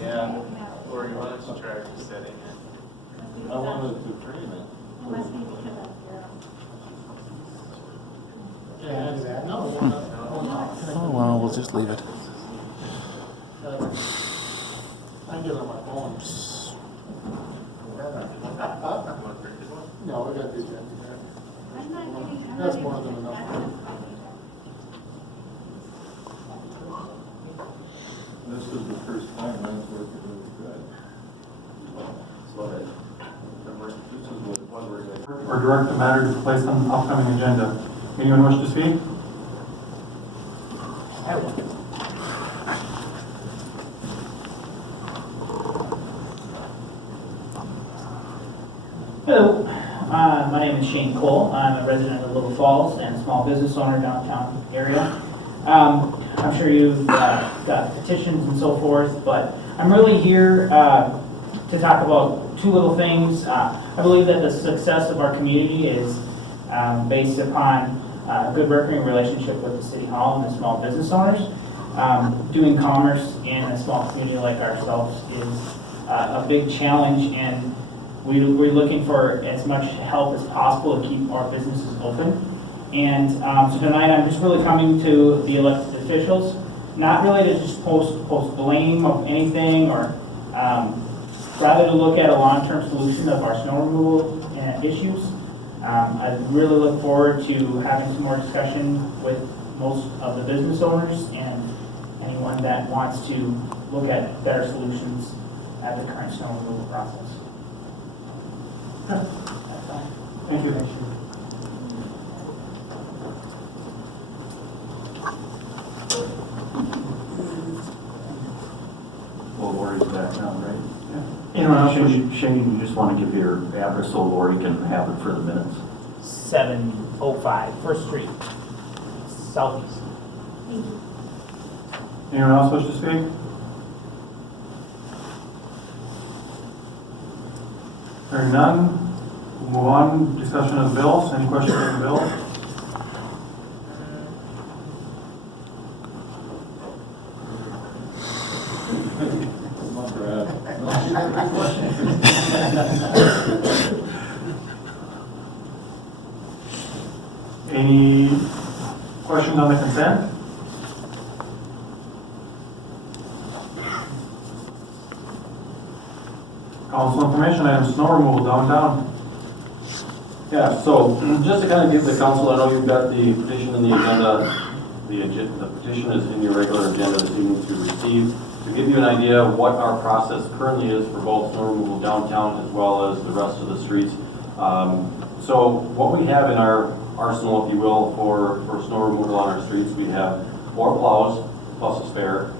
Yeah, or you wanted to try resetting it. I wanted to train it. Oh, well, we'll just leave it. I get on my phone. No, we got these empty there. That's more than enough. This is the first time that's working really good. This is what we're doing. Or direct the matter to place on the upcoming agenda. Anyone wish to speak? Hello, my name is Shane Cole. I'm a resident of Little Falls and a small business owner downtown area. I'm sure you've got petitions and so forth, but I'm really here to talk about two little things. I believe that the success of our community is based upon a good working relationship with the City Hall and the small business owners. Doing commerce in a small community like ourselves is a big challenge, and we're looking for as much help as possible to keep our businesses open. And so tonight I'm just really coming to the elected officials, not really to just post blame of anything, or rather to look at a long-term solution of our snow removal issues. I really look forward to having some more discussion with most of the business owners and anyone that wants to look at better solutions at the current snow removal process. Thank you. Well, Lori's back now, right? Anyone else wish? Shane, you just want to give your address so Lori can have it for the minutes? 705 First Street, Southeast. Anyone else wish to speak? Hearing none, we'll move on. Discussion of the bills. Any questions on the bills? Come on, Brad. Any questions on the consent? Council information items, snow removal downtown. Yeah, so just to kind of give the council, I know you've got the petition in the agenda. The petition is in your regular agenda this evening to receive. To give you an idea of what our process currently is for both snow removal downtown as well as the rest of the streets. So what we have in our arsenal, if you will, for snow removal on our streets, we have 4 plows plus a spare.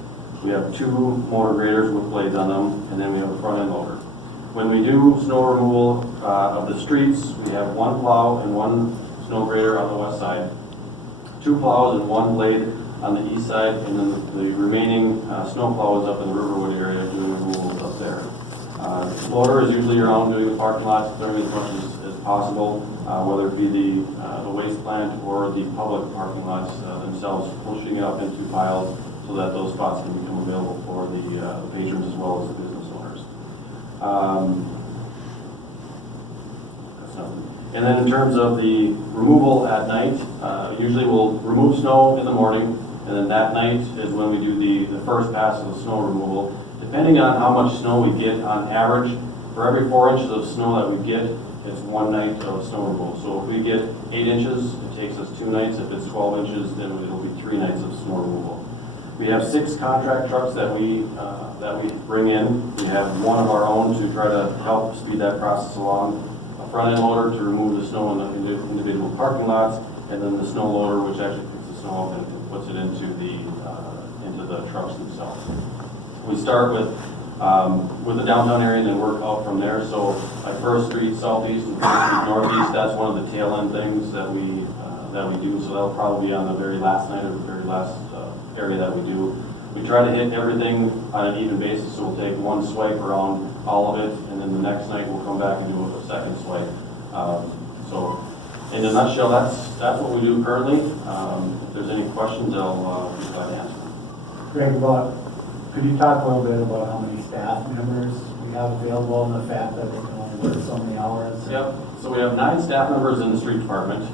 We have 2 motor graders with blades on them, and then we have a front end loader. When we do snow removal of the streets, we have 1 plow and 1 snow grader on the west side, 2 plows and 1 blade on the east side, and then the remaining snow plow is up in the Riverwood area doing removals up there. Loader is usually around doing the parking lots, clearing as much as possible, whether it be the waste plant or the public parking lots themselves, pushing it up into piles so that those spots can become available for the patrons as well as the business owners. And then in terms of the removal at night, usually we'll remove snow in the morning, and then that night is when we do the first pass of the snow removal. Depending on how much snow we get, on average, for every 4 inches of snow that we get, it's 1 night of snow removal. So if we get 8 inches, it takes us 2 nights. If it's 12 inches, then it'll be 3 nights of snow removal. We have 6 contract trucks that we bring in. We have 1 of our own to try to help speed that process along. A front end loader to remove the snow in the individual parking lots, and then the snow loader, which actually picks the snow up and puts it into the trucks themselves. We start with the downtown area and then work out from there. So like First Street Southeast and First Street Northeast, that's one of the tail end things that we do. So that'll probably be on the very last night or the very last area that we do. We try to hit everything on an even basis, so we'll take 1 swipe around all of it, and then the next night we'll come back and do a second swipe. in a nutshell, that's what we do currently. If there's any questions, I'll be glad to answer. Greg, could you talk a little bit about how many staff members we have available and the fact that they can only work so many hours? Yep, so we have 9 staff members in the street department.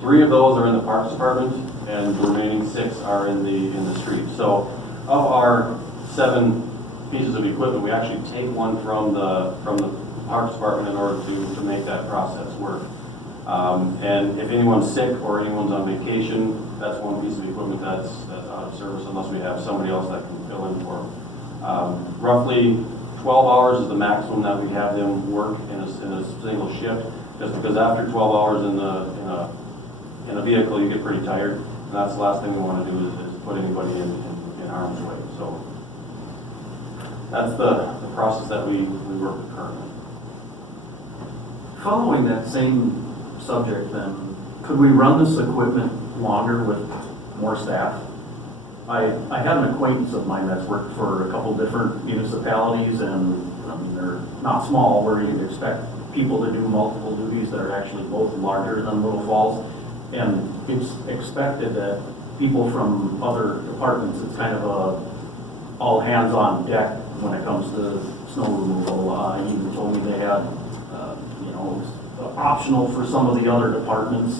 3 of those are in the parks department, and the remaining 6 are in the street. So of our 7 pieces of equipment, we actually take one from the parks department in order to make that process work. And if anyone's sick or anyone's on vacation, that's one piece of equipment that's out of service unless we have somebody else that can fill in for them. Roughly 12 hours is the maximum that we have them work in a single shift, just because after 12 hours in a vehicle, you get pretty tired. And that's the last thing we want to do is put anybody in harm's way. So that's the process that we work currently. Following that same subject then, could we run this equipment longer with more staff? I had an acquaintance of mine that's worked for a couple different municipalities, and I mean, they're not small where you'd expect people to do multiple duties that are actually both larger than Little Falls. And it's expected that people from other departments, it's kind of a all hands on deck when it comes to snow removal. He even told me they had, optional for some of the other departments.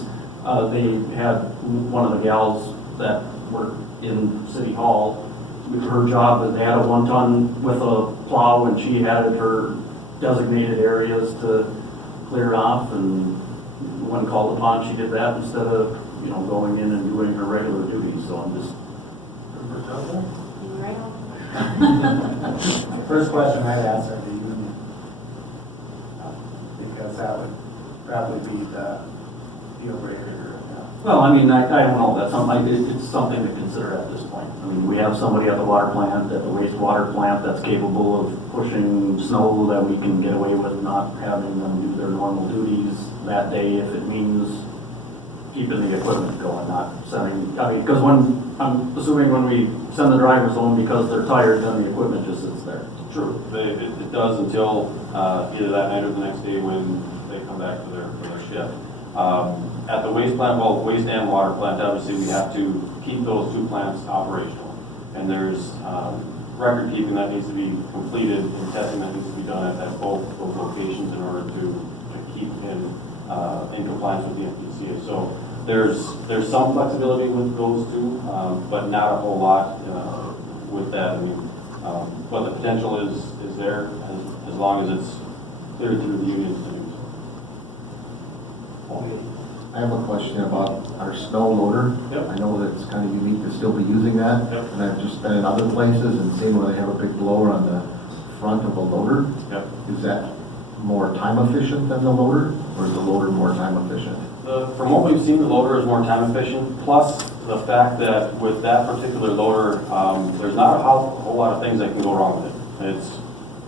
They had one of the gals that worked in City Hall. Her job was they had a 1-ton with a plow, and she added her designated areas to clear off, and when called upon, she did that instead of, going in and doing her regular duties. So I'm just. Right on. First question I'd ask are the union, because that would probably be the deal breaker. Well, I mean, I don't know, that's something, it's something to consider at this point. I mean, we have somebody at the water plant, at the wastewater plant, that's capable of pushing snow that we can get away with not having them do their normal duties that day if it means keeping the equipment going, not sending, because I'm assuming when we send the drivers home because they're tired, then the equipment just sits there. True. It does until either that night or the next day when they come back for their shift. At the waste plant, waste and water plant, obviously we have to keep those 2 plants operational. And there's record keeping that needs to be completed and testing that needs to be done at both those locations in order to keep in compliance with the NPCA. So there's some flexibility with those 2, but not a whole lot with that. I mean, but the potential is there as long as it's cleared through the unions to do so. I have a question about our snow loader. Yep. I know that it's kind of unique to still be using that. Yep. And I've just been in other places and seen where they have a big blower on the front of a loader. Yep. Is that more time efficient than the loader, or is the loader more time efficient? From what we've seen, the loader is more time efficient, plus the fact that with that particular loader, there's not a whole lot of things that can go wrong with it. It's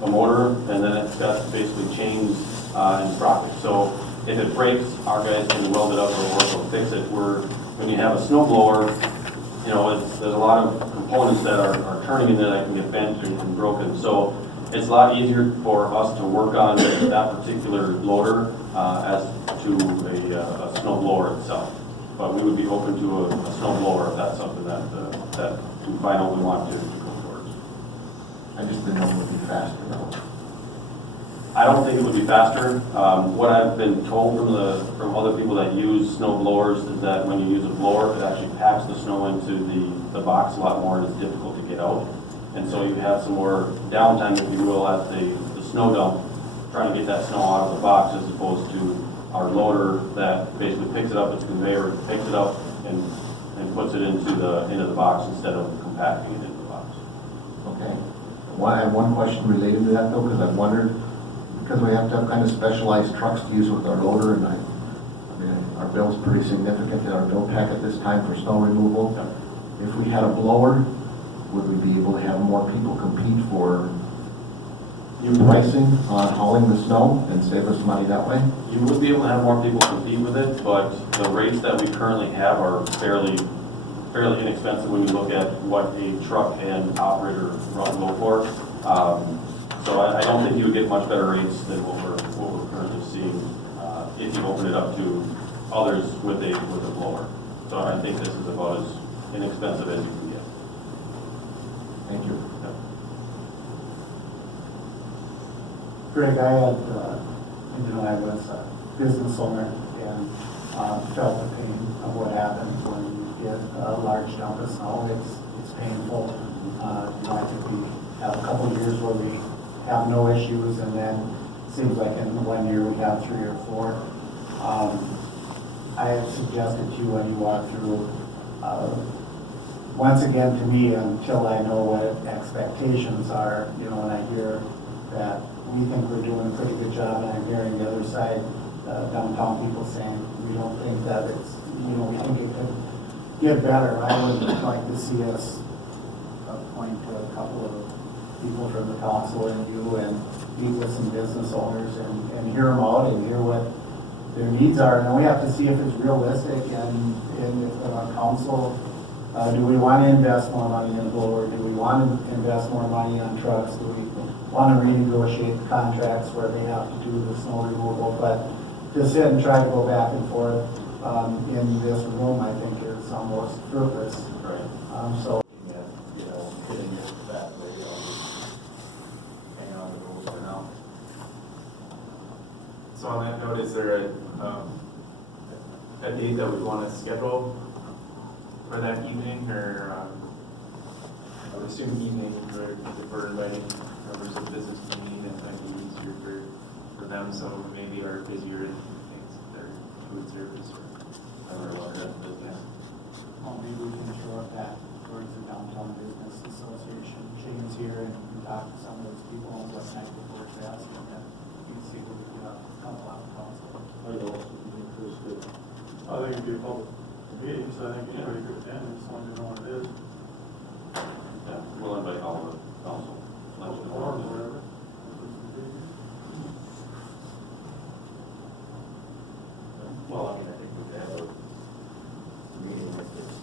a motor, and then it's got basically chains and sprockets. So if it breaks, our guys can weld it up or fix it. When you have a snow blower, there's a lot of components that are turning in there that can get bent and broken. So it's a lot easier for us to work on that particular loader as to a snow blower itself. But we would be open to a snow blower if that's something that we find out we want to go towards. I just didn't know it would be faster though. I don't think it would be faster. What I've been told from other people that use snow blowers is that when you use a blower, it actually packs the snow into the box a lot more, and it's difficult to get out. And so you have some more downtime, if you will, at the snow dump, trying to get that snow out of the box, as opposed to our loader that basically picks it up, it's a conveyor, picks it up and puts it into the box instead of compacting it into the box. Okay. I have one question related to that though, because I've wondered, because we have to have kind of specialized trucks to use with our loader, and I mean, our bill's pretty significant in our bill pack at this time for snow removal. Yeah. If we had a blower, would we be able to have more people compete for pricing on hauling the snow and save us money that way? You would be able to have more people compete with it, but the rates that we currently have are fairly inexpensive when you look at what a truck and operator go for. So I don't think you would get much better rates than what we're currently seeing if you open it up to others with a blower. So I think this is about as inexpensive as you can get. Thank you. Greg, I had, I was a business owner and felt the pain of what happens when you get a large dump of snow. It's painful. I think we have a couple of years where we have no issues, and then it seems like in 1 year we have 3 or 4. I have suggested to you when you walk through, once again, to me, until I know what expectations are, when I hear that we think we're doing a pretty good job, and I'm hearing the other side, downtown people saying, we don't think that it's, we think it could get better. I would like to see us appoint a couple of people from the council and you, and meet with some business owners and hear them out and hear what their needs are. And then we have to see if it's realistic, and if our council, do we want to invest more money in a blower? Do we want to invest more money on trucks? Do we want to renegotiate the contracts where they have to do the snow removal? But to sit and try to go back and forth in this room, I think is almost fruitless. Right. So. Hitting it that way, hang on to those for now. So on that note, is there a date that we want to schedule for that evening, or I would assume evening, if we're inviting members of the business community, that might be easier for them, so maybe are busier in things, their food service or other business. Well, maybe we can throw it back towards the Downtown Business Association. Shane's here, and you can talk to some of those people on what night before it's asking, and you can see what we can come out of council. I think it'd be a public meeting, so I think anybody could attend, as long as you know what it is. Yeah, we'll invite all of the council. Or whatever. Well, I think we could have a meeting if it's,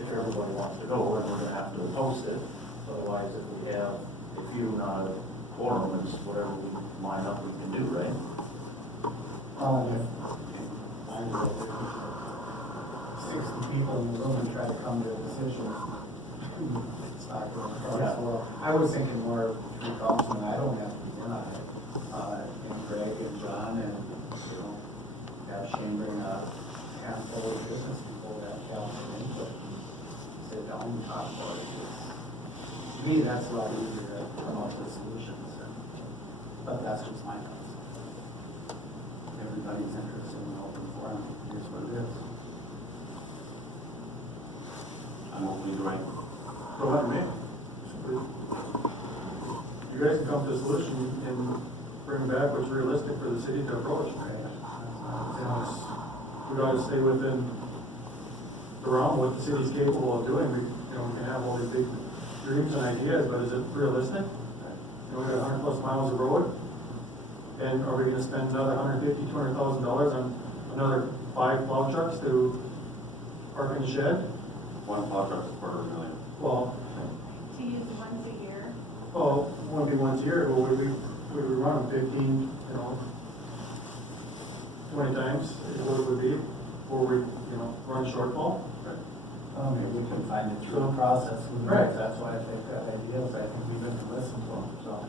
if everybody wants to go, then we're gonna have to post it. Otherwise, if we have a few, not a quorum, it's whatever we line up, we can do, right? If I know that there's 60 people in the room and try to come to a decision, it's not going to go so well. I was thinking more through councilman, I don't have to be in on it. And Greg and John and, have Shane bring a handful of business people that have some input, sit down and talk about it. To me, that's a lot easier to come up with solutions. But that's just my thoughts. Everybody's interested in open forum. Here's what it is. I'm hoping you're right. Go ahead, man. You guys can come to a solution and bring back what's realistic for the city to approach. We gotta stay within the realm what the city's capable of doing. We can have all these big dreams and ideas, but is it realistic? We got 100+ miles of road, and are we gonna spend another $150,000, $200,000 on another 5 plow trucks to park in the shed? One plow truck's $250,000. Well, To use once a year. well, won't be once a year, but would we run them 15, 20 times is what it would be, or we, run shortfall? Maybe we can find it through a process. Right. That's why I think that ideas, I think we need to listen to them, so.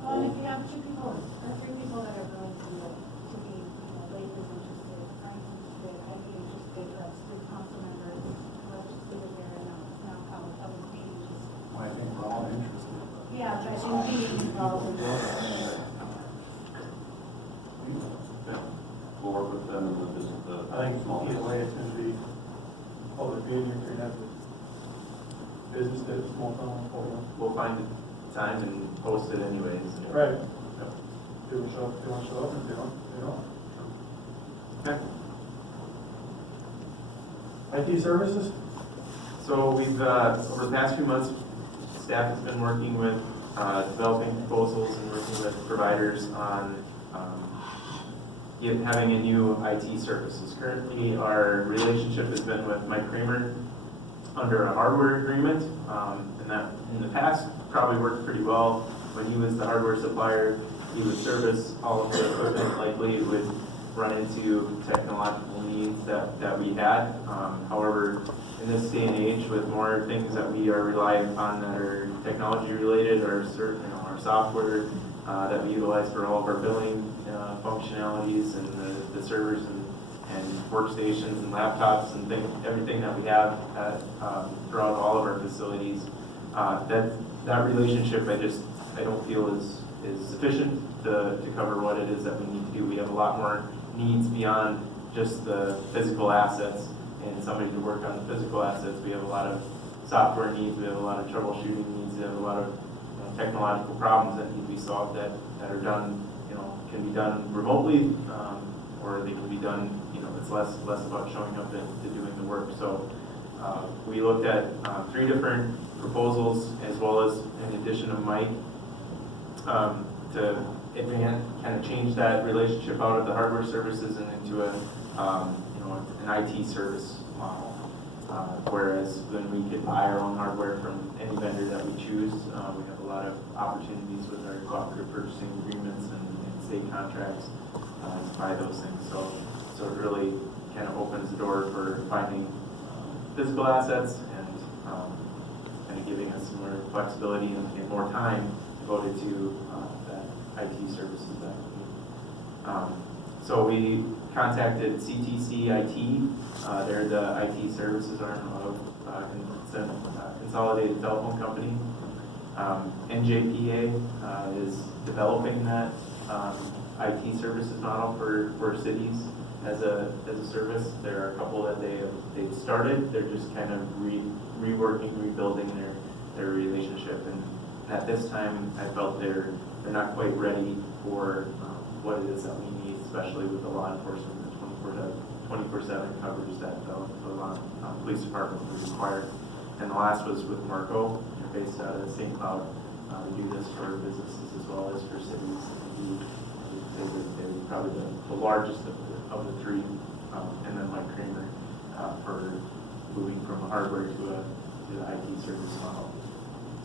Well, if you have 2 people or 3 people that are willing to be, Lake's interested, Frank's interested, I'd be interested, that's 3 council members, let's just leave it there and not call a public meeting, just. Well, I think we're all interested. Yeah, but in being involved in this. We'll work with them and I think either way, it's gonna be public meeting, you're gonna have the business that is small town. We'll find a time and post it anyways. Right. People show up, if they want to show up, and if they don't, they don't. Okay. IT services? So we've, over the past few months, staff has been working with, developing proposals and working with providers on, having a new IT services. Currently, our relationship has been with Mike Kramer under a hardware agreement, and that in the past probably worked pretty well when he was the hardware supplier. he would service all of the equipment, likely it would run into technological needs that we had. However, in this day and age, with more things that we are relying upon that are technology related, or our software that we utilize for all of our billing functionalities, and the servers and workstations and laptops and everything that we have throughout all of our facilities, that relationship I don't feel is sufficient to cover what it is that we need to do. We have a lot more needs beyond just the physical assets and somebody to work on the physical assets. We have a lot of software needs, we have a lot of troubleshooting needs, we have a lot of technological problems that need to be solved that are done, can be done remotely, or they can be done, it's less about showing up and doing the work. So we looked at 3 different proposals, as well as in addition of Mike, to advance, kind of change that relationship out of the hardware services and into an IT service model. Whereas when we could buy our own hardware from any vendor that we choose, we have a lot of opportunities with our cooperative purchasing agreements and state contracts to buy those things. So it really kind of opens the door for finding physical assets and kind of giving us some more flexibility and more time devoted to that IT services that we need. So we contacted CTC IT. They're the IT services arm of Consolidated Telephone Company. NJPA is developing that IT services model for cities as a service. There are a couple that they've started. They're just kind of reworking, rebuilding their relationship. And at this time, I felt they're not quite ready for what it is that we need, especially with the law enforcement and 24/7 coverage that the police department would require. And the last was with Marco, based out of St. Cloud. We do this for businesses as well as for cities. They're probably the largest of the 3, and then Mike Kramer for moving from hardware to the IT service model.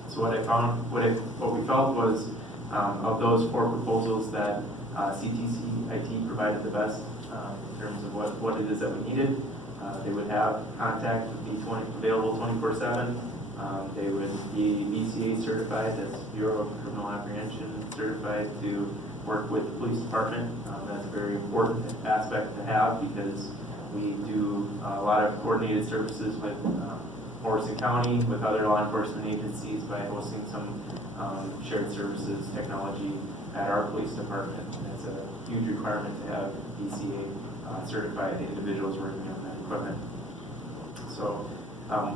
So what I found, what we felt was of those 4 proposals that CTC IT provided the best in terms of what it is that we needed. They would have contact, be available 24/7. They would be BCA certified, that's Bureau of Criminal Apprehension certified, to work with the police department. That's a very important aspect to have, because we do a lot of coordinated services with Morrison County, with other law enforcement agencies, by hosting some shared services technology at our police department. It's a huge requirement to have BCA certified individuals working on that equipment. So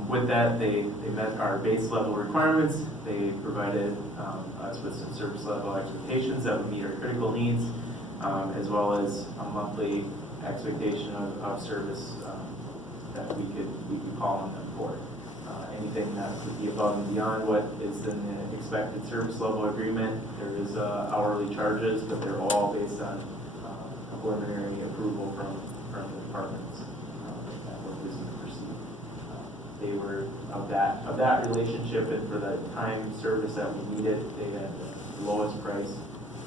with that, they met our base level requirements. They provided us with some service level expectations that would meet our critical needs, as well as a monthly expectation of service that we could call on them for. Anything that would be above and beyond what is in the expected service level agreement. There is hourly charges, but they're all based on preliminary approval from the departments that we're losing to proceed. They were of that relationship, and for the time service that we needed, they had the lowest price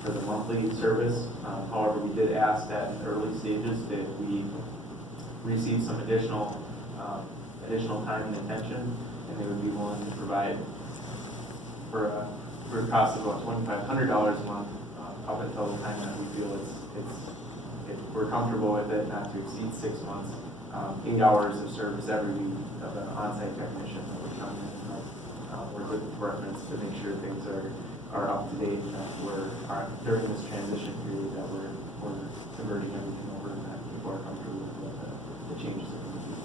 for the monthly service. However, we did ask that in early stages that we receive some additional time and attention, and they would be willing to provide for a cost of about $2,500 a month up until the time that we feel we're comfortable with it, not to exceed 6 months. 8 hours of service every week of an on-site technician that would come in and work with the departments to make sure things are up to date, that we're during this transition period that we're converting everything over, and that people are comfortable with the changes that we need.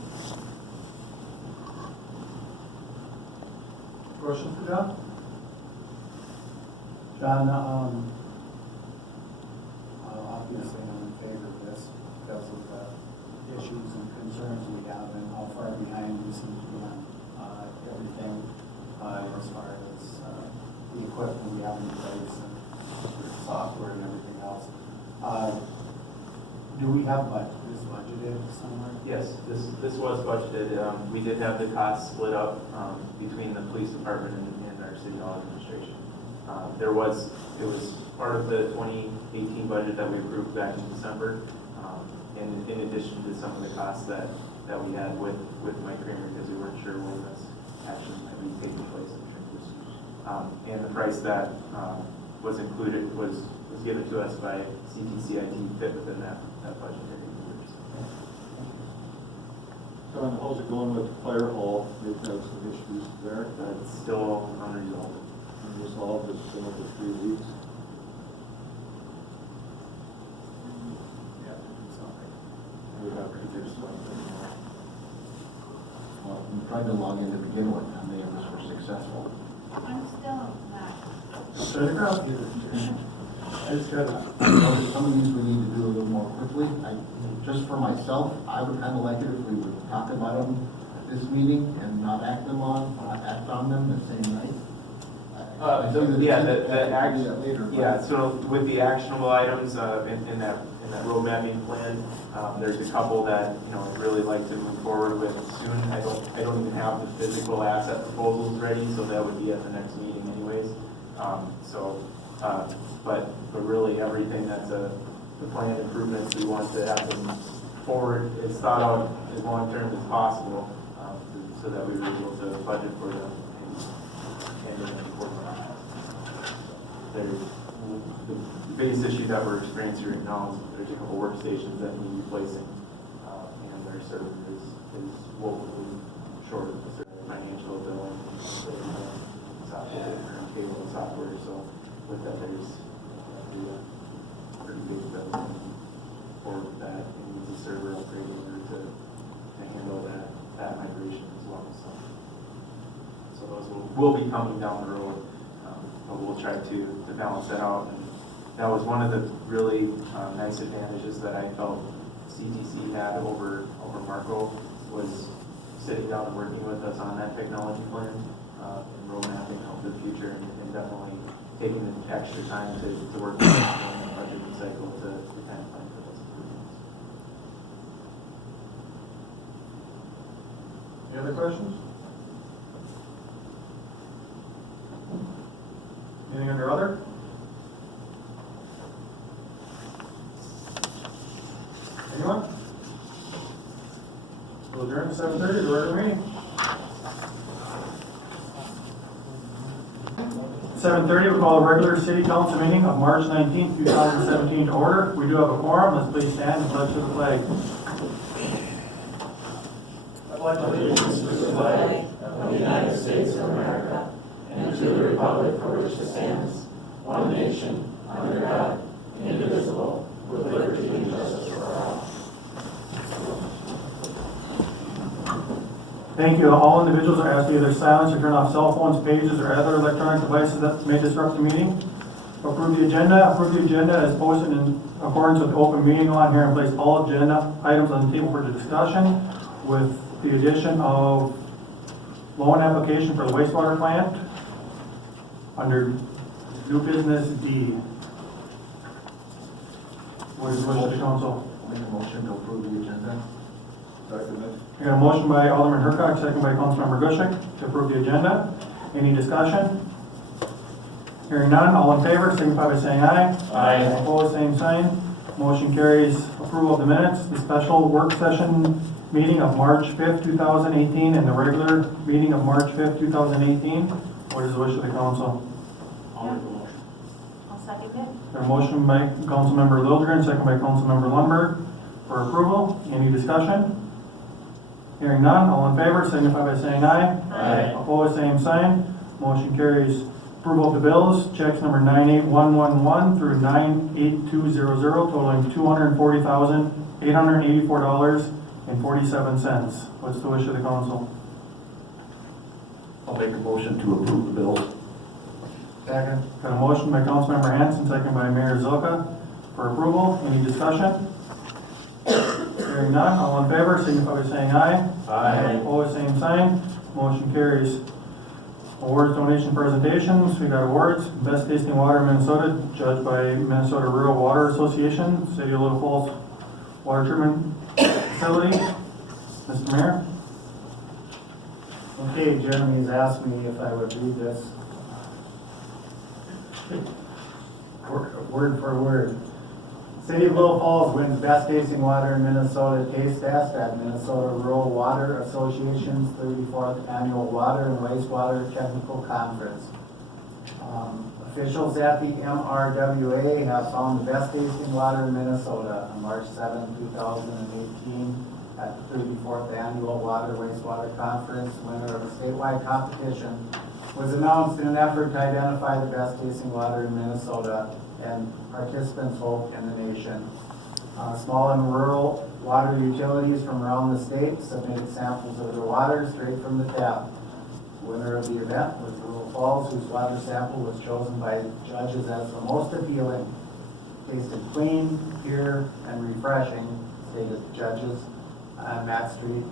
Questions for John? John, obviously I'm in favor of this because of the issues and concerns we have and how far behind we seem to be on everything as far as the equipment we have in place and software and everything else. Do we have this budgeted somewhere? Yes, this was budgeted. We did have the costs split up between the police department and our city hall administration. It was part of the 2018 budget that we approved back in December, and in addition to some of the costs that we had with Mike Kramer, because we weren't sure when this action might be taking place in terms of, and the price that was included was given to us by CTCIT fit within that budgetary year. So, and how's it going with the fire hall? They've had some issues there. That's still unresolved. Unresolved, it's been over 3 weeks. We have to do something. Well, we tried to log in to begin with, and many of us were successful. I'm still not. I just got, some of these we need to do a little more quickly. Just for myself, I would kind of like it if we would talk about them at this meeting and not act on them the same night. So with the actionable items in that road mapping plan, there's a couple that, I'd really like to move forward with soon. I don't even have the physical asset proposals ready, so that would be at the next meeting anyways. But really everything that's the planned improvements, we want to have them forward, as thought out as long-term as possible, so that we were able to budget for them and report on that. The biggest issue that we're experiencing right now is there's a couple workstations that need replacing, and their server is woefully short of the financial billing, software, and cable and software. So with that, there's a pretty big bill for that, and needs a server upgrade in order to handle that migration as well. So those will be coming down the road, but we'll try to balance that out. And that was one of the really nice advantages that I felt CTC had over Marco, was sitting down and working with us on that technology plan and road mapping out for the future, and definitely taking the extra time to work with us on the budget cycle to kind of plan for those improvements. Any other questions? Anything under other? Anyone? We'll adjourn at 7:30, the regular meeting. 7:30, we'll call the regular city council meeting of March 19th, 2017 to order. We do have a quorum. Let's please stand and pledge to the flag. I pledge allegiance to the flag of the United States of America and to the republic for which it stands, one nation, under God, indivisible, with liberty and justice for all. Thank you. All individuals are asked to either silence or turn off cell phones, pages, or other electronic devices that may disrupt the meeting. Approve the agenda. Approve the agenda as posted in accordance with the open meeting law. Here and place all agenda items on the table for discussion, with the addition of loan application for the wastewater plant under new business D. What is the wish of the council? Make a motion to approve the agenda. Second. I got a motion by Alderman Hurkak, second by Councilmember Gushek to approve the agenda. Any discussion? Hearing none, all in favor, signify by saying aye. Aye. Opposed, same sign. Motion carries. Approval of the minutes, the special work session meeting of March 5th, 2018, and the regular meeting of March 5th, 2018. What is the wish of the council? I'll second it. A motion by Councilmember Liljegren, second by Councilmember Lundberg for approval. Any discussion? Hearing none, all in favor, signify by saying aye. Aye. Opposed, same sign. Motion carries. Approval of the bills, checks number 98111 through 98200 totaling $240,884.47. What's the wish of the council? I'll make a motion to approve the bills. Second. Got a motion by Councilmember Hanson, second by Mayor Zilka for approval. Any discussion? Hearing none, all in favor, signify by saying aye. Aye. Opposed, same sign. Motion carries. Awards, donation presentations. We got awards. Best tasting water in Minnesota, judged by Minnesota Rural Water Association, City of Little Falls Water Treatment Facility. Mr. Mayor? Okay, Jeremy has asked me if I would read this. Word for word. City of Little Falls wins best tasting water in Minnesota taste test at Minnesota Rural Water Association's 34th Annual Water and Wastewater Technical Conference. Officials at the MRWA have found the best tasting water in Minnesota on March 7, 2018 at the 34th Annual Water Wastewater Conference. Winner of a statewide competition was announced in an effort to identify the best tasting water in Minnesota and participants' hope in the nation. Small and rural water utilities from around the state submitted samples of their water straight from the tap. Winner of the event was Little Falls, whose water sample was chosen by judges as the most appealing. Tasted clean, pure, and refreshing, stated the judges. Matt Street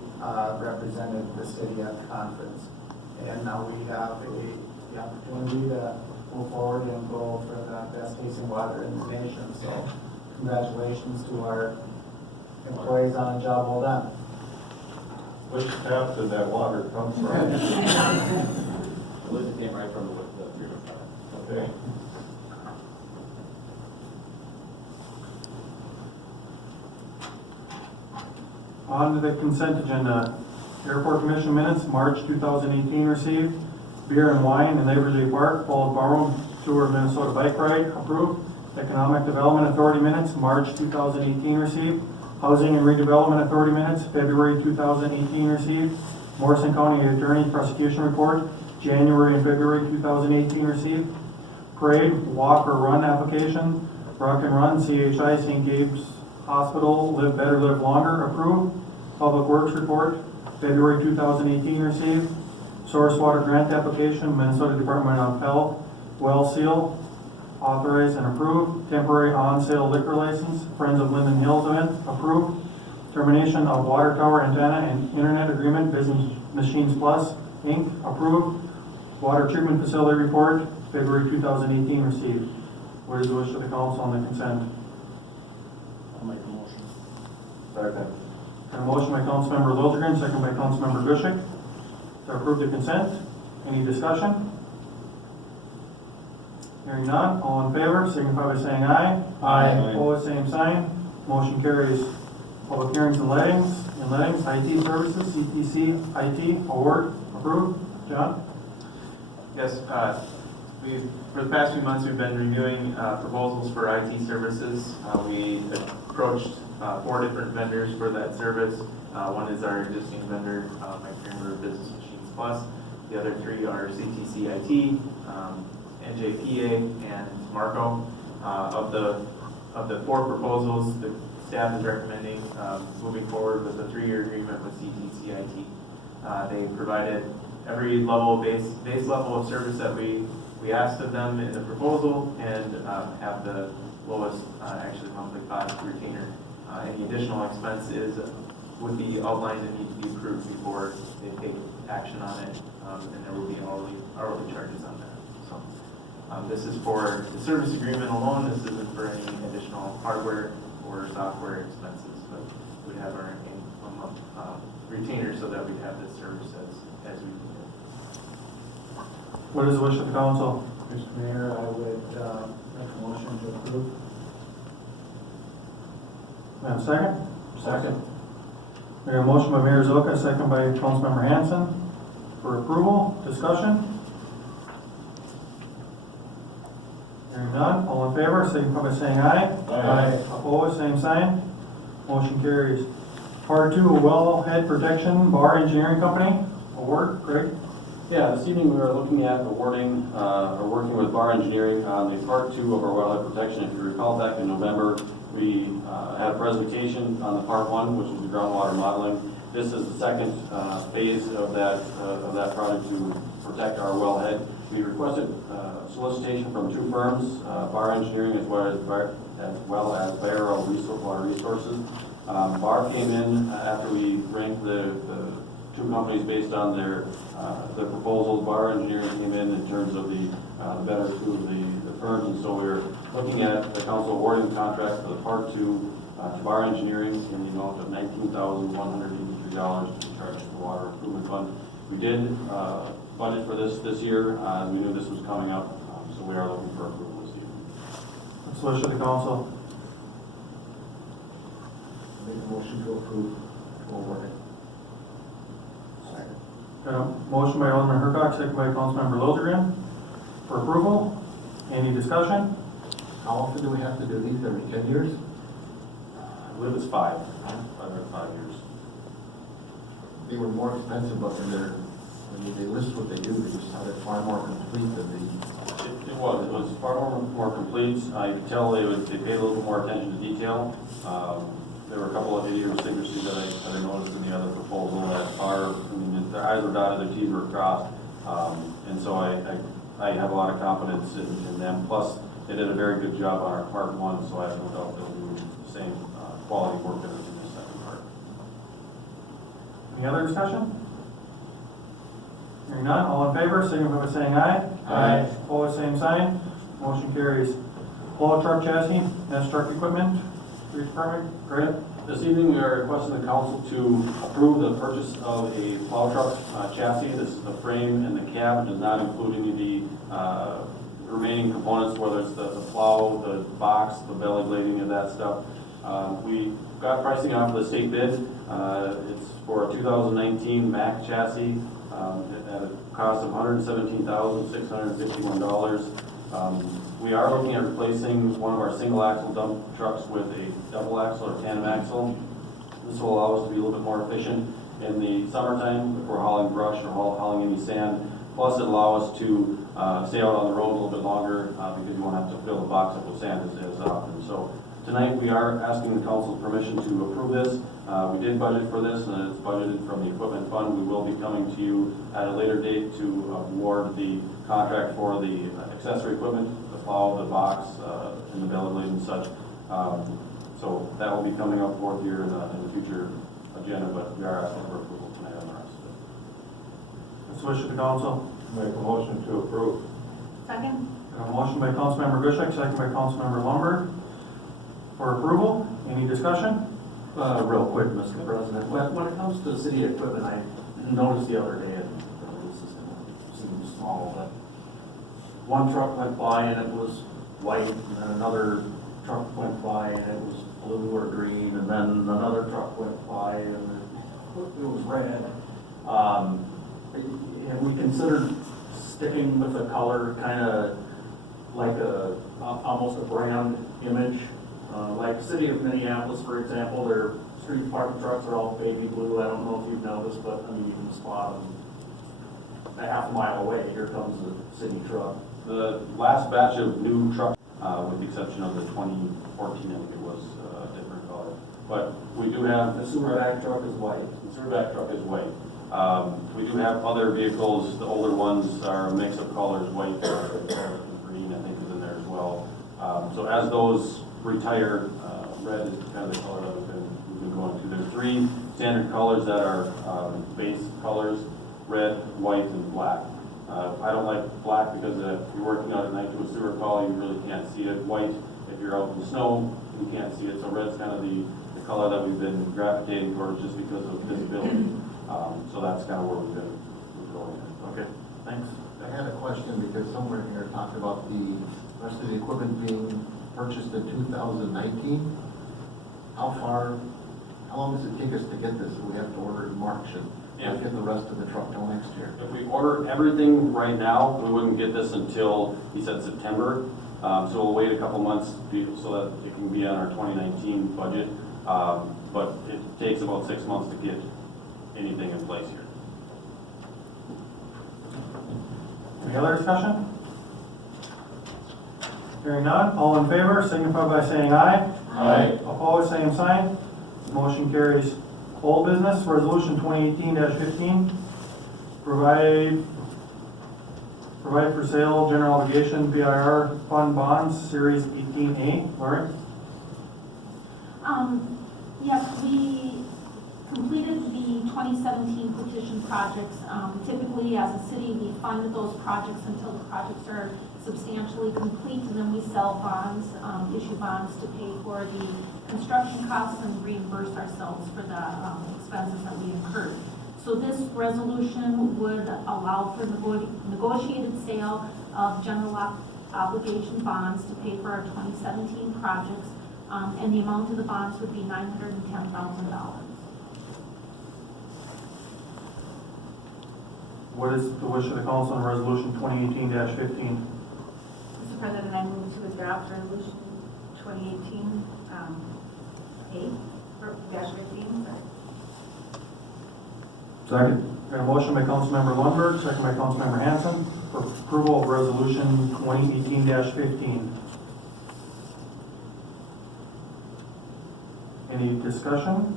represented the city at the conference. And now we have the opportunity to move forward and go for the best tasting water in the nation. So congratulations to our employees on a job well done. Which tap did that water come from? I believe it came right from the treatment plant. Okay. On to the consent agenda. Airport Commission minutes, March 2018 received. Beer and wine in Labor Day Park, Paul Barrow Tour of Minnesota Bike Ride, approved. Economic Development Authority minutes, March 2018 received. Housing and Redevelopment Authority minutes, February 2018 received. Morrison County Attorney Prosecution Report, January and February 2018 received. Parade, walk or run application, Rock and Run, CHI, St. Gabe's Hospital, Live Better, Live Longer, approved. Public Works Report, February 2018 received. Source Water Grant Application, Minnesota Department of Health, Well Seal, authorized and approved. Temporary on-sale liquor license, Friends of Linden Hills event, approved. Termination of water tower antenna and internet agreement, Business Machines Plus, Inc., approved. Water treatment facility report, February 2018 received. What is the wish of the council on the consent? I'll make a motion. Second. Got a motion by Councilmember Liljegren, second by Councilmember Bushek to approve the consent. Any discussion? Hearing none, all in favor, signify by saying aye. Aye. Opposed, same sign. Motion carries. Public hearings and lettings, IT services, CTC, IT, award, approved. John? Yes, for the past few months, we've been reviewing proposals for IT services. We approached 4 different vendors for that service. One is our existing vendor, Micrometer Business Machines Plus. The other 3 are CTC IT, NJPA, and Marco. Of the 4 proposals, the staff is recommending moving forward with a 3-year agreement with CTC IT. They provided every level, base level of service that we asked of them in the proposal, and have the lowest actually monthly cost retainer. Any additional expenses would be outlined and need to be approved before they take action on it, and there will be hourly charges on that. So this is for the service agreement alone. This isn't for any additional hardware or software expenses, but we'd have our month retainer so that we'd have this service as we need it. What is the wish of the council? Mr. Mayor, I would make a motion to approve. And a second? Second. We have a motion by Mayor Zilka, second by Councilmember Hanson for approval. Discussion? Hearing none, all in favor, signify by saying aye. Aye. Opposed, same sign. Motion carries. Part 2, Wellhead Protection Bar Engineering Company, award, Craig? Yeah, this evening we are looking at awarding, or working with Bar Engineering on the part 2 of our wellhead protection. If you recall back in November, we had a presentation on the part 1, which was the groundwater modeling. This is the second phase of that project to protect our wellhead. We requested solicitation from 2 firms, Bar Engineering as well as Barrow Water Resources. Bar came in after we ranked the 2 companies based on their proposals. Bar Engineering came in terms of the better 2 of the firms, and so we're looking at the council awarding the contract for the part 2 to Bar Engineering in the amount of $19,183 to be charged to the Water Improvement Fund. We did budget for this year. We knew this was coming up, so So we are looking for approval this evening. What's the wish of the council? Make a motion to approve. Overworking. Got a motion by Alderman Hurkak, second by Councilmember Liljegren for approval. Any discussion? How often do we have to do these? Every 10 years? I believe it's 5 or 5 years. They were more expensive, but when they list what they do, they just sounded far more complete than It was far more complete. I could tell they paid a little bit more attention to detail. There were a couple of idiosyncrasies that I noticed in the other proposal that their I's were dotted, their T's were crossed. And so I have a lot of confidence in them. Plus, they did a very good job on our part 1, so I have no doubt they'll do the same quality work in the second part. Any other discussion? Hearing none, all in favor, signify by saying aye. Aye. Opposed, same sign. Motion carries. Plow truck chassis, that's truck equipment, street permit, Grant. This evening, we are requesting the council to approve the purchase of a plow truck chassis. This is the frame and the cab. It does not include any of the remaining components, whether it's the plow, the box, the belly blade, any of that stuff. We got pricing off of the state bid. It's for a 2019 Mack chassis at a cost of $117,651. We are looking at replacing one of our single axle dump trucks with a double axle or tandem axle. This will allow us to be a little bit more efficient in the summertime if we're hauling brush or hauling any sand. Plus, it allows us to stay out on the road a little bit longer because you won't have to fill the box up with sand as often. So tonight we are asking the council's permission to approve this. We did budget for this, and it's budgeted from the equipment fund. We will be coming to you at a later date to award the contract for the accessory equipment, the plow, the box, and the belly blade and such. So that will be coming up forth here in the future agenda, but we are asking for approval tonight on the rest of it. What's the wish of the council? Make a motion to approve. Second? Got a motion by Councilmember Gushek, second by Councilmember Lumberg for approval. Any discussion? Real quick, Mr. President, when it comes to city equipment, I noticed the other day, and this is gonna seem small, but one truck went by and it was white, and then another truck went by and it was blue or green, and then another truck went by and it was red. Have we considered sticking with the color, kind of like almost a brand image? Like the city of Minneapolis, for example, their street department trucks are all baby blue. I don't know if you've noticed, but I mean, you can spot them a half a mile away. Here comes the city truck. The last batch of new trucks, with the exception of the 2014, I think it was a different color. But we do have, The sewer vac truck is white. the sewer vac truck is white. We do have other vehicles, the older ones are a mix of colors, white, and green, I think is in there as well. So as those retire, red is kind of the color that we've been going to. There's 3 standard colors that are base colors: red, white, and black. I don't like black because if you're working out at night to a sewer call, you really can't see it. White, if you're out in the snow, you can't see it. So red's kind of the color that we've been gravitating towards just because of visibility. So that's kind of where we've been going. Okay, thanks. I had a question because somewhere here talked about the rest of the equipment being purchased in 2019. How long does it take us to get this? We have to order in March and get the rest of the truck till next year. If we order everything right now, we wouldn't get this until, he said, September. So we'll wait a couple months so that it can be on our 2019 budget. But it takes about 6 months to get anything in place here. Any other discussion? Hearing none, all in favor, signify by saying aye. Aye. Opposed, same sign. Motion carries. Old business, resolution 2018-15, provide for sale, general obligation, PIR fund bonds, series 18A. Lori? Yes, we completed the 2017 petition projects. Typically, as a city, we fund those projects until the projects are substantially complete, and then we sell bonds, issue bonds to pay for the construction costs and reimburse ourselves for the expenses that we incurred. So this resolution would allow for negotiated sale of general obligation bonds to pay for our 2017 projects, and the amount of the bonds would be $910,000. What is the wish of the council on resolution 2018-15? Mr. President, I move to adopt resolution 2018, -15, sorry. Second. We have a motion by Councilmember Lundberg, second by Councilmember Hanson, for approval of resolution 2018-15. Any discussion?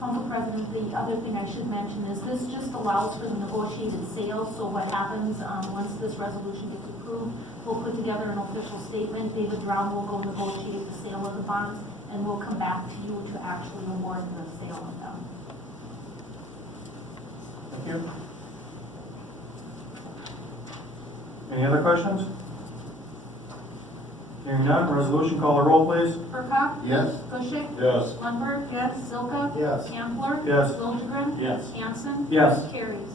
Council President, the other thing I should mention is this just allows for the negotiated sale. So what happens, once this resolution gets approved, we'll put together an official statement. David Brown will go negotiate the sale of the bonds, and we'll come back to you to actually award the sale of them. Thank you. Any other questions? Hearing none, resolution, call the roll, please. Hurkak? Yes? Kuschnick? Yes. Lundberg? Yes. Zilka? Yes. Kampler? Yes. Liljegren? Yes. Hanson? Yes. Carries.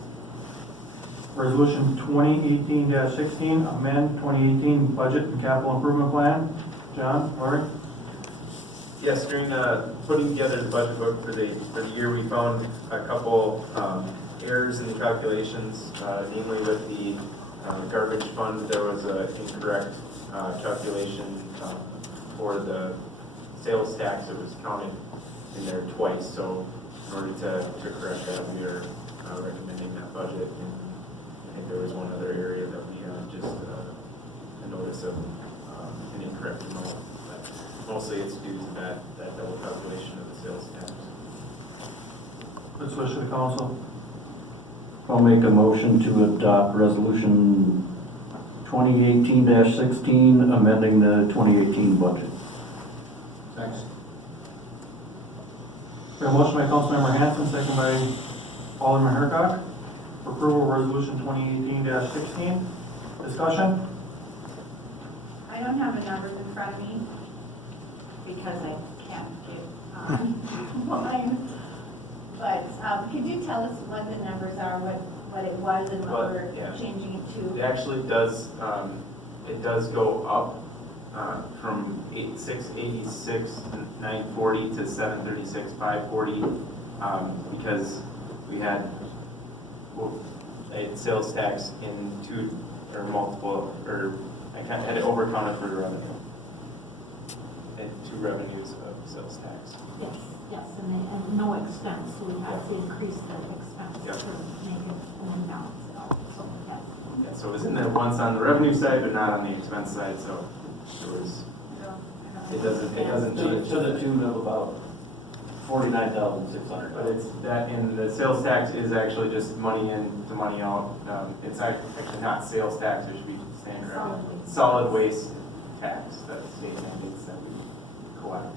Resolution 2018-16, amend 2018 budget and capital improvement plan. John, Lori? Yes, during putting together the budget book for the year, we found a couple errors in the calculations, namely with the garbage fund. There was an incorrect calculation for the sales tax. It was counted in there twice, so in order to correct that, we are recommending that budget. And I think there was one other area that we just a notice of an incorrect amount. Mostly it's due to that double calculation of the sales tax. Let's wish of the council. I'll make a motion to adopt resolution 2018-16, amending the 2018 budget. Thanks. We have a motion by Councilmember Hanson, second by Alderman Hurkak, for approval of resolution 2018-16. Discussion? I don't have the numbers in front of me because I can't get mine. But could you tell us what the numbers are, what it was and what we're changing it to? It actually does go up from 686 940 to 736 540 because we had a sales tax in two or multiple, or I had it overcounted for the revenue. And two revenues of sales tax. Yes, yes, and no expense, so we had to increase the expense Yep. to make it going down, so, yes. Yeah, so it was in there once on the revenue side, but not on the expense side, so there was, it doesn't change. To the tune of about 49,600. But it's that, and the sales tax is actually just money in to money out. It's actually not sales tax, it should be standard revenue. Solid waste tax, that state mandates that we collect.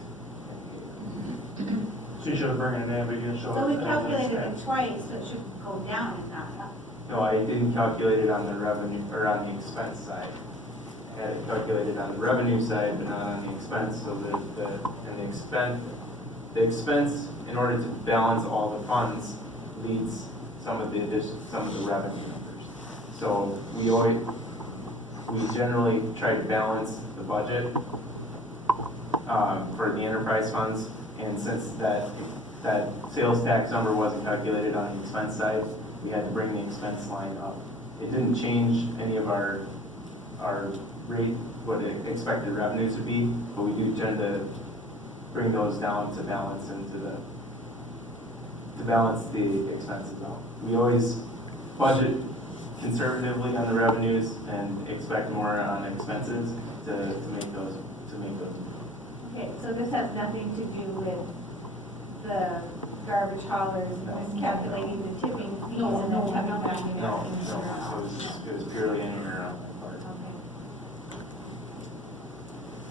So you should have bring it in, but you didn't show So we it. calculated it twice, so it should go down and not up. No, I didn't calculate it on the revenue, or on the expense side. I had it calculated on the revenue side, but not on the expense, so the expense, in order to balance all the funds, leads some of the revenue numbers. So we generally try to balance the budget for the enterprise funds, and since that sales tax number wasn't calculated on the expense side, we had to bring the expense line up. It didn't change any of our rate, what the expected revenues would be, but we do tend to bring those down to balance the expenses out. We always budget conservatively on the revenues and expect more on expenses to make those. Okay, so this has nothing to do with the garbage haulers miscalculating the tipping fees and then coming back and No, asking for it was purely an error on my part. Okay.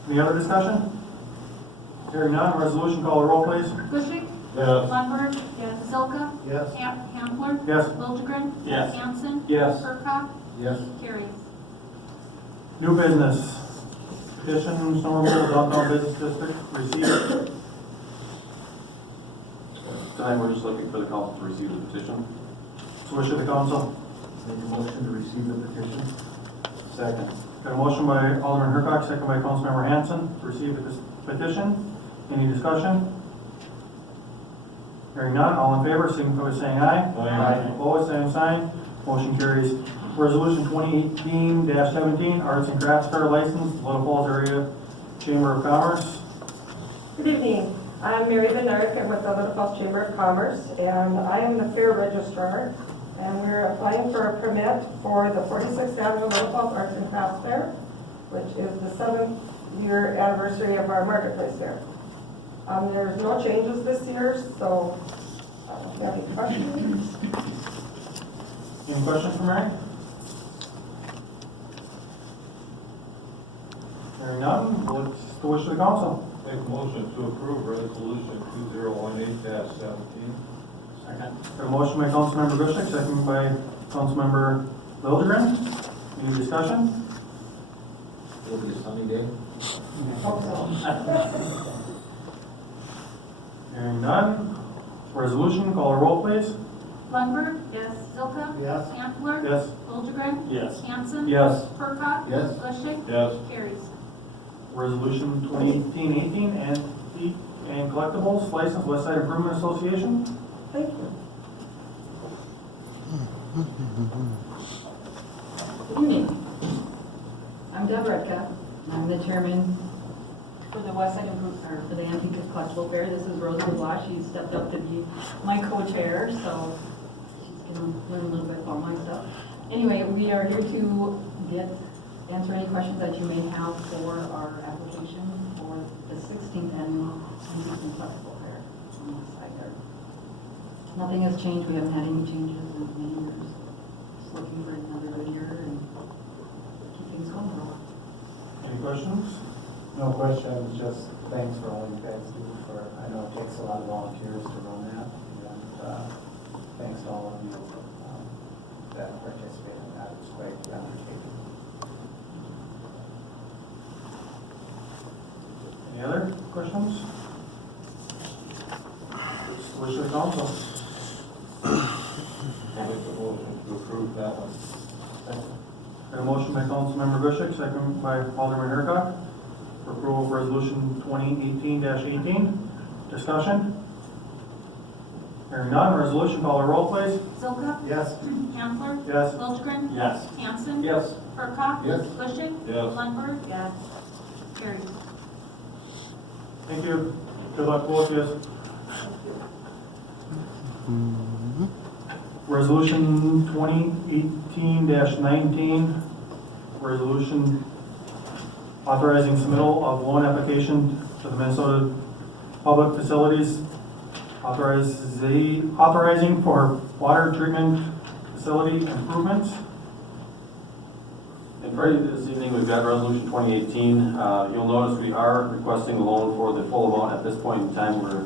Any other discussion? Hearing none, resolution, call the roll, please. Kuschnick? Yes. Lundberg? Yes. Zilka? Yes. Kampler? Yes. Liljegren? Yes. Hanson? Yes. Hurkak? Yes? Carries. New business. Petition, snow removal downtown business district, received. Tonight, we're just looking for the council to receive the petition. So wish of the council. Make a motion to receive the petition? Second. Got a motion by Alderman Hurkak, second by Councilmember Hanson to receive this petition. Any discussion? Hearing none, all in favor, signify by saying aye. Aye. Opposed, same sign. Motion carries. Resolution 2018-17, Arts and Crafts Fair License, Little Falls Area Chamber of Commerce. Good evening. I'm Mary Benarek. I'm with the Little Falls Chamber of Commerce, and I am the fair registrar. And we're applying for a permit for the 46th Annual Little Falls Arts and Crafts Fair, which is the 7th year anniversary of our Marketplace Fair. There's no changes this year, so if you have any questions. Any questions for Mary? Hearing none, what's the wish of the council? Make a motion to approve resolution 2018-17. Second. Got a motion by Councilmember Bushwick, second by Councilmember Liljegren. Any discussion? It'll be a sunny day. Hope so. Hearing none. Resolution, call a roll, please. Lundberg. Yes. Zilka. Yes. Antler. Yes. Liljegren. Yes. Hanson. Yes. Hurkak. Yes. Bushnick. Yes. Carries. Resolution 2018-18, and collectibles, license Westside Improvement Association. Thank you. Good evening. I'm Deb Redka. I'm the chairman for the Westside Improvement, or for the Antique Collectible Fair. This is Rosa LeBlanc. She stepped up to be my co-chair, so she's going to learn a little bit about my stuff. Anyway, we are here to answer any questions that you may have for our application for the 16th Annual Antique Collectible Fair on the Westside there. Nothing has changed. We haven't had any changes in many years. Just looking for another good year and keep things going. Any questions? No questions, just thanks for all you guys do for, I know it takes a lot of volunteers to run that, and thanks to all of you that participate in that. It's quite the undertaking. Any other questions? Wish of the council. Make a motion to approve that one. Got a motion by Councilmember Bushwick, second by Alderman Hurkak, for approval of resolution 2018-18. Discussion? Hearing none, resolution, call a roll, please. Zilka. Yes. Antler. Yes. Liljegren. Yes. Hanson. Yes. Hurkak. Yes. Bushnick. Yes. Lundberg. Yes. Carries. Thank you. Good luck, both of you. Resolution 2018-19, resolution authorizing submittal of loan application to the Minnesota Public Facilities, authorizing for water treatment facility improvements. And for you this evening, we've got resolution 2018. You'll notice we are requesting a loan for the full amount. At this point in time, we're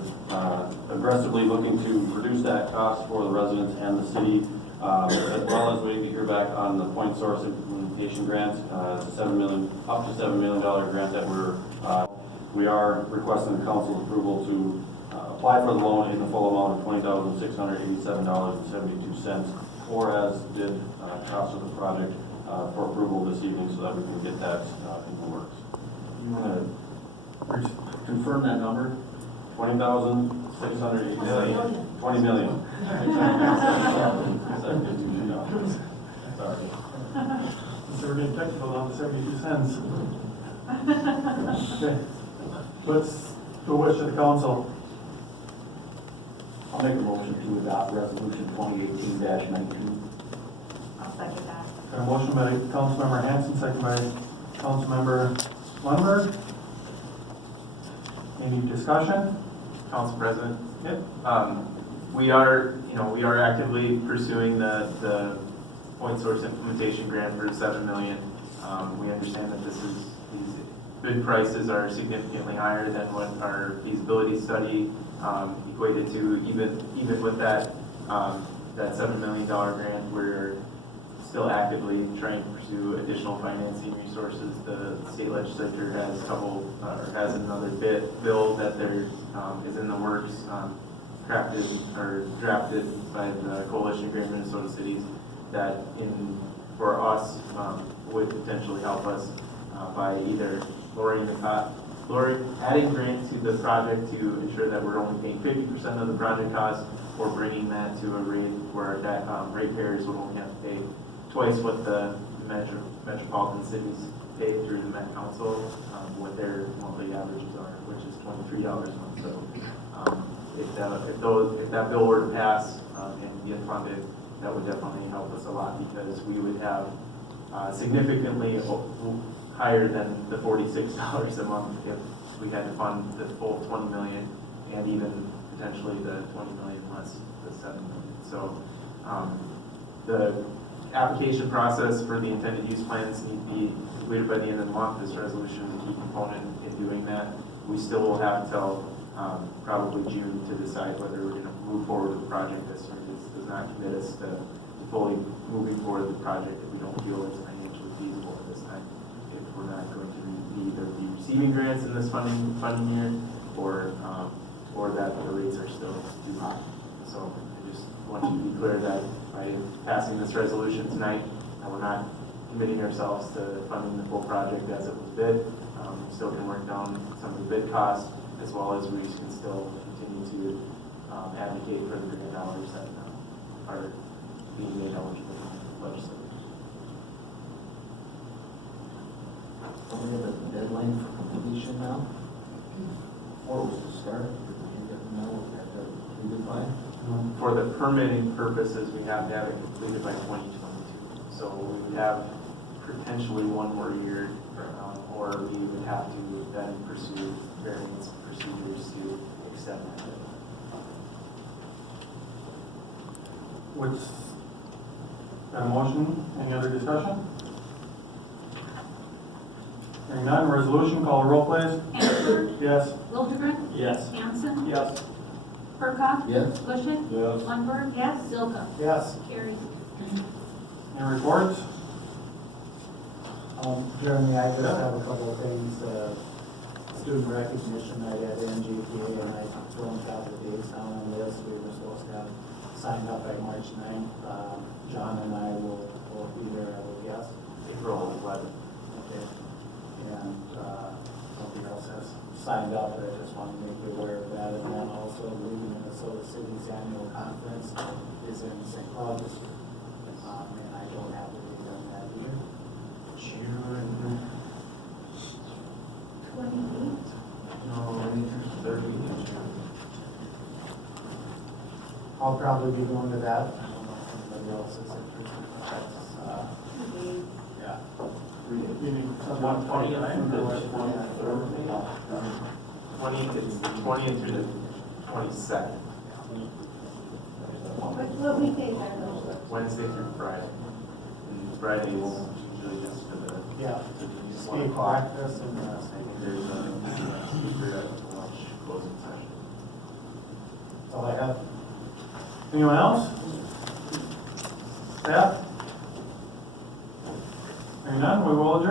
aggressively looking to reduce that cost for the residents and the city, as well as waiting to hear back on the point source implementation grant. It's a up to $7 million grant that we are requesting the council approval to apply for the loan in the full amount of $20,687.72, or as did cost of the project, for approval this evening so that we can get that in the works. You want to confirm that number? 20,687. 20 million. Sorry. So we're getting technical on the 72 cents. Okay. What's the wish of the council? I'll make a motion to adopt resolution 2018-19. I'll second that. Got a motion by Councilmember Hanson, second by Councilmember Lundberg. Any discussion? Council President? Yep. We are actively pursuing the point source implementation grant for $7 million. We understand that these bid prices are significantly higher than what our feasibility study equated to. Even with that $7 million grant, we're still actively trying to pursue additional financing resources. The state legislature has another bill that is in the works, drafted by the Coalition of Greater Minnesota Cities, that in for us, would potentially help us by either lowering the cost, adding grants to the project to ensure that we're only paying 50% of the project cost, or bringing that to a rate where that ratepayers would only have to pay twice what the metropolitan cities pay through the Met Council, what their monthly averages are, which is $23 a month. So if that bill were to pass and get funded, that would definitely help us a lot, because we would have significantly higher than the $46 a month if we had to fund the full 20 million, and even potentially the 20 million less the 7 million. So the application process for the intended use plans need to be completed by the end of the month. This resolution is a key component in doing that. We still will have until probably June to decide whether we're going to move forward with the project this year. This does not commit us to fully moving forward with the project if we don't feel it's financially feasible at this time. If we're not going to either be receiving grants in this funding year, or that the rates are still too high. So I just want you to be clear that by passing this resolution tonight, we're not committing ourselves to funding the full project as it was bid. We still can work down some of the bid costs, as well as we can still continue to advocate for the grant dollars that are being made eligible legislation. Do we have a deadline for completion now? Or was it start? For the permitting purposes, we have to have it completed by 2022. So we have potentially one more year, or we would have to then pursue variance procedures to extend that. Which, got a motion, any other discussion? Hearing none, resolution, call a roll please. Hannaford, Yes. Wildegren, Yes. Hanson, Yes. Hurkah, Yes. Bushet, Yes. Lundberg, yes, Zilka, Yes. carried. Any reports? Jeremy, I just have a couple of things. Student recognition night at NGPA, and I thrown a couple of dates down on this. We were supposed to have signed up by March 9th. John and I will be there, I will guess. April 11th. Okay. And nobody else has signed up, but I just want to make you aware of that. And then also, the League of Minnesota Cities Annual Conference is in St. Cloud this year. And I don't have to be done that year. June, 28. no, 30. I'll probably be going to that. I don't know if anybody else is interested, but that's, yeah. 20th through the 22nd. What weekdays are those? Wednesday through Friday. And Friday is usually just for the, Yeah. just 1 Speak o'clock. breakfast and, There's nothing speaker at the lunch closing session. that's all I have. Anyone else? Staff? Hearing none, we will adjourn.